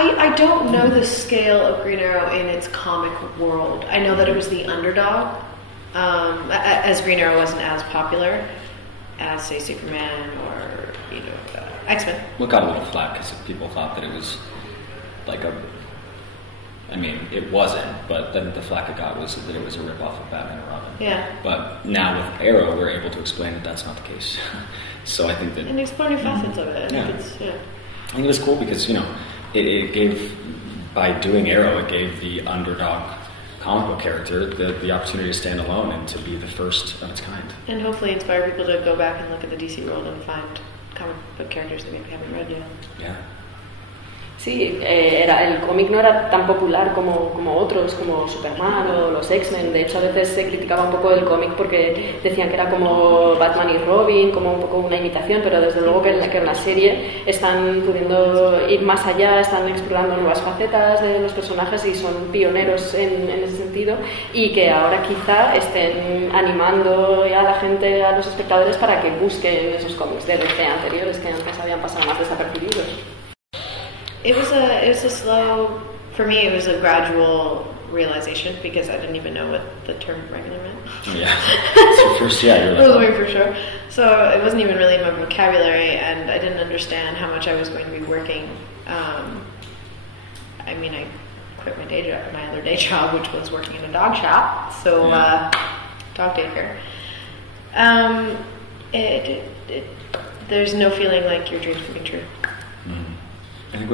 I don't know the scale of Green Arrow in its comic world. I know that it was the underdog, as Green Arrow wasn't as popular as, say, Superman or X-Men. Well, it got a little flack because people thought that it was like I mean, it wasn't, but then the flack it got was that it was a rip-off of Batman and Robin. Yeah. But now with Arrow, we're able to explain that that's not the case. So I think that... And explore new facets of it. I think it was cool because, it gave, by doing Arrow, it gave the underdog comic book character the opportunity to stand alone and to be the first of its kind. And hopefully inspire people to go back and look at the DC world and find comic book characters they maybe haven't read yet. Yeah. Sí, el cómic no era tan popular como otros, como Superman o los X-Men. De hecho, a veces se criticaba un poco el cómic porque decían que era como Batman y Robin, como un poco una imitación, pero desde luego que en la serie están pudiendo ir más allá, están explorando nuevas facetas de los personajes y son pioneros en ese sentido, y que ahora quizá estén animando a la gente, a los espectadores, para que busquen esos cómics de DC anteriores que antes habían pasado más desapercibidos. It was a slow, for me it was a gradual realization because I didn't even know what the term regular meant. Yeah. So first, you're like... I was waiting for sure. So it wasn't even really in my vocabulary, and I didn't understand how much I was going to be working. I mean, I quit my other day job, which was working in a dog shop, so dog daycare. There's no feeling like your dreams coming true. Mm-hmm. I think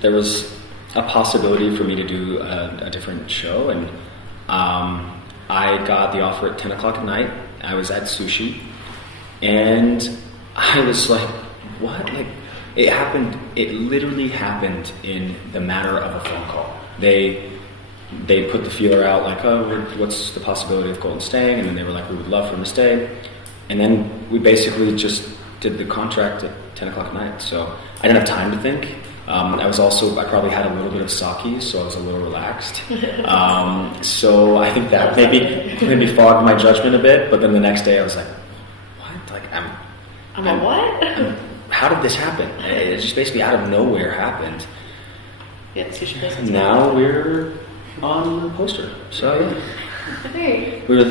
there was a possibility for me to do a different show, and I got the offer at 10 o'clock at night. I was at Sushi, and I was like, what? Like, it literally happened in the matter of a phone call. They put the feeler out, like, what's the possibility of Colton staying? And then they were like, we would love for him to stay. And then we basically just did the contract at 10 o'clock at night, so I didn't have time to think. I probably had a little bit of sake, so I was a little relaxed. So I think that maybe fogged my judgment a bit, but then the next day I was like, what? Like, I'm a what? How did this happen? It just basically out of nowhere happened. Yeah, sushi place. Now we're on the poster, so yeah. Hey. We were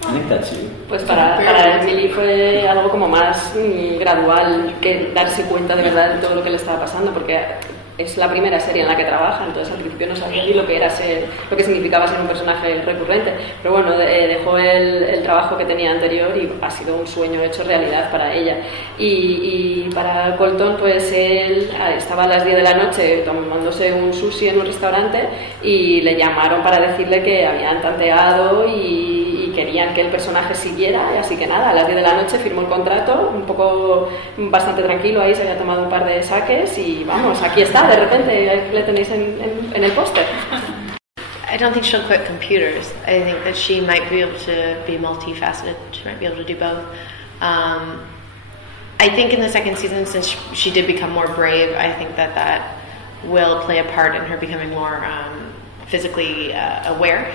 I think that's you. Pues para Emily fue algo como más gradual que darse cuenta de verdad de todo lo que le estaba pasando, porque es la primera serie en la que trabaja, entonces al principio no sabía ni lo que significaba ser un personaje recurrente, pero bueno, dejó el trabajo que tenía anterior y ha sido un sueño hecho realidad para ella. Y para Colton, pues él estaba a las 10 de la noche tomándose un sushi en un restaurante y le llamaron para decirle que habían tanteado y querían que el personaje siguiera, así que nada, a las 10 de la noche firmó el contrato, bastante tranquilo ahí, se había tomado un par de saques y vamos, aquí está, de repente le tenéis en el póster. I don't think she'll quit computers. I think that she might be able to be multifaceted. She might be able to do both. I think in the second season, since she did become more brave, I think that will play a part in her becoming more physically aware.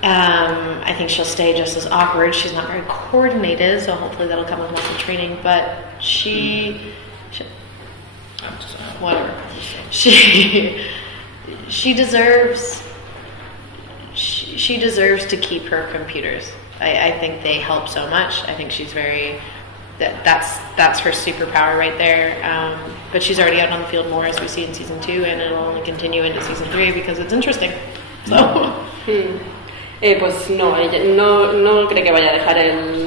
I think she'll stay just as awkward. She's not very coordinated, so hopefully that'll come with lots of training. But whatever. She deserves to keep her computers. I think they help so much. I think she's that's her superpower right there. But she's already out on the field more, as we see in season 2, and it'll only continue into season 3 because it's interesting. So. Pues no, ella no cree que vaya a dejar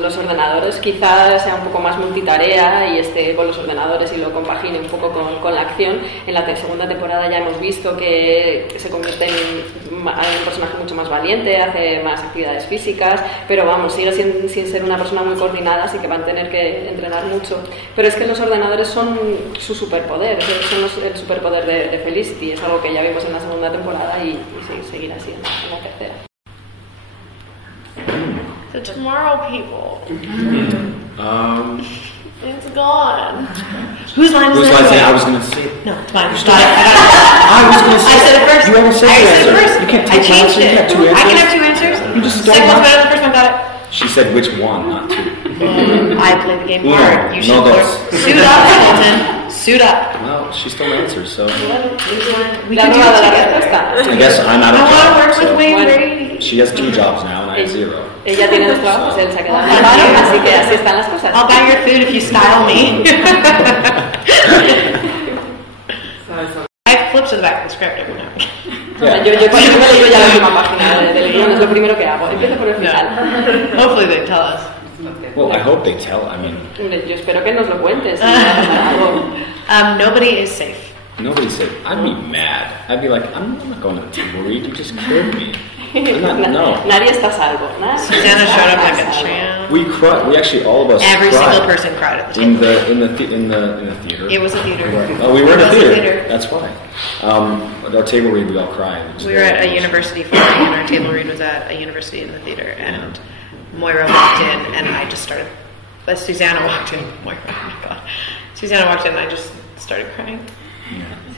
los ordenadores, quizás sea un poco más multitarea y esté con los ordenadores y lo compagine un poco con la acción. En la segunda temporada ya hemos visto que se convierte en un personaje mucho más valiente, hace más actividades físicas, pero vamos, sigue sin ser una persona muy coordinada, así que van a tener que entrenar mucho. Pero es que los ordenadores son su superpoder, son el superpoder de Felicity, es algo que ya vimos en la segunda temporada y seguirá así en la tercera. The tomorrow people. It's gone. Whose line is it? I was going to say it. No, it's mine. I was going to say it. I said it first. You almost said it first. You can't take I changed it. You have 2 answers. I can have 2 answers. You just Second one's better than the first one. Got it. She said which one, not 2. I play the game hard. You should no, suit up, Colton. Suit up. Well, she still answers, so We can do it together. I guess I'm out I of want to job. work with So Wayne Bueno. Brady. she has 2 jobs now, and I have 0. Ella tiene 2 trabajos, él se ha quedado en Madrid, así que así están las cosas. I'll buy your food if you style me. I flip to the back of the script every now. O sea, yo cuando me leo ya la última página del guión, es lo primero que hago. Empiezo por el final. Hopefully they tell us. Well, I hope they tell. I mean, Hombre, yo espero que nos lo cuentes. Si me va a pasar algo. Nobody is safe. nobody said. I'd be mad. I'd be like, I'm not going to table read. You just killed me. I'm not, no. Nadie está a salvo. Susanna showed up like a champ. We cried. We actually, all of us Every cried single person cried at the in table. the theater. It was a theater. Oh, we were in It a was theater. That's why. Our table read, we all cried. It was We were very at a emotional. university party, and our table read was at a university in the theater. And Moira walked in, and I just started. Susanna walked in. Moira, oh my god. Susanna walked in, and I just started crying.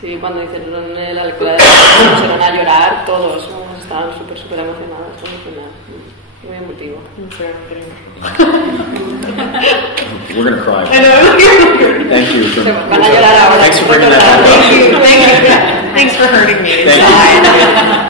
Sí, cuando hicieron la lectura de se pusieron a llorar todos. Estaban súper emocionados. Muy emotivo. We're going to cry. I know. Thank you. Van a llorar ahora. Thanks for bringing that up. Thank you. Thanks for hurting me. Thank you.